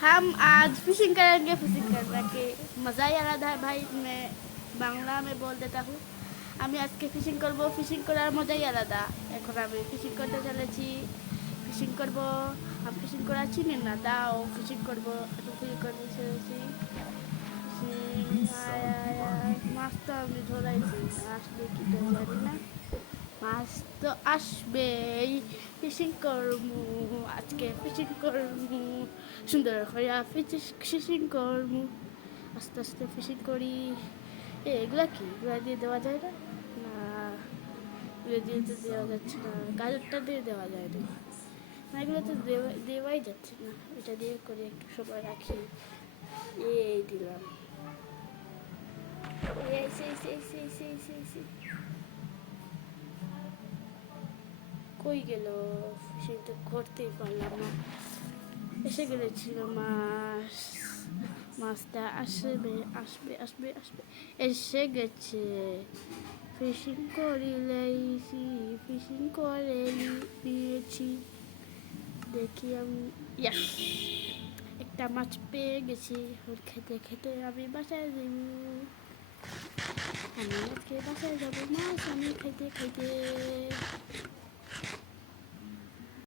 हम आज फिशिंग करेंगे। फिशिंग करने के मज़ा ही आलादा है भाई। मैं बांग्ला में बोल देता हूँ। আমি আজকে ফিশিং করব। ফিশিং করার মজাই আলাদা। এখন আমি ফিশিং করতে চলেছি। ফিশিং করব। আমি ফিশিং করা চিনি না, তাও ফিশিং করব। একটু ফিশিং করতে চলেছি। ফিশিং আয় আয় আয়, মাছ তো আমি ধরাইছি, আসবে কি তো জানি না। মাছ তো আসবেই। ফিশিং করবো আজকে, ফিশিং করবো সুন্দর হইয়া ফিশিং করবো। আস্তে আস্তে ফিশিং করি। এগুলা কি, এগুলা দিয়ে দেওয়া যায় না? না, এগুলো দিয়ে তো দেওয়া যাচ্ছে না। গাজরটা দিয়ে দেওয়া যায় না। না, এগুলো তো দেওয়াই যাচ্ছে না। এটা দিয়ে করে একটু সময় রাখি। এই দিলাম। এই সেই সেই সেই সেই সেই সেই কই গেল? ফিশিং তো করতেই পারলাম না। এসে গেছিল মাছ। মাছটা আসবে আসবে আসবে আসবে। এসে গেছে। ফিশিং করে লেছি, ফিশিং করে নিয়েছি। দেখি আমি, ইয়াস, একটা মাছ পেয়ে গেছি। ওর খেতে খেতে আমি বাসায় যাব। আমি আজকে বাসায় যাবো মাছ আমি খাইতে খাইতে।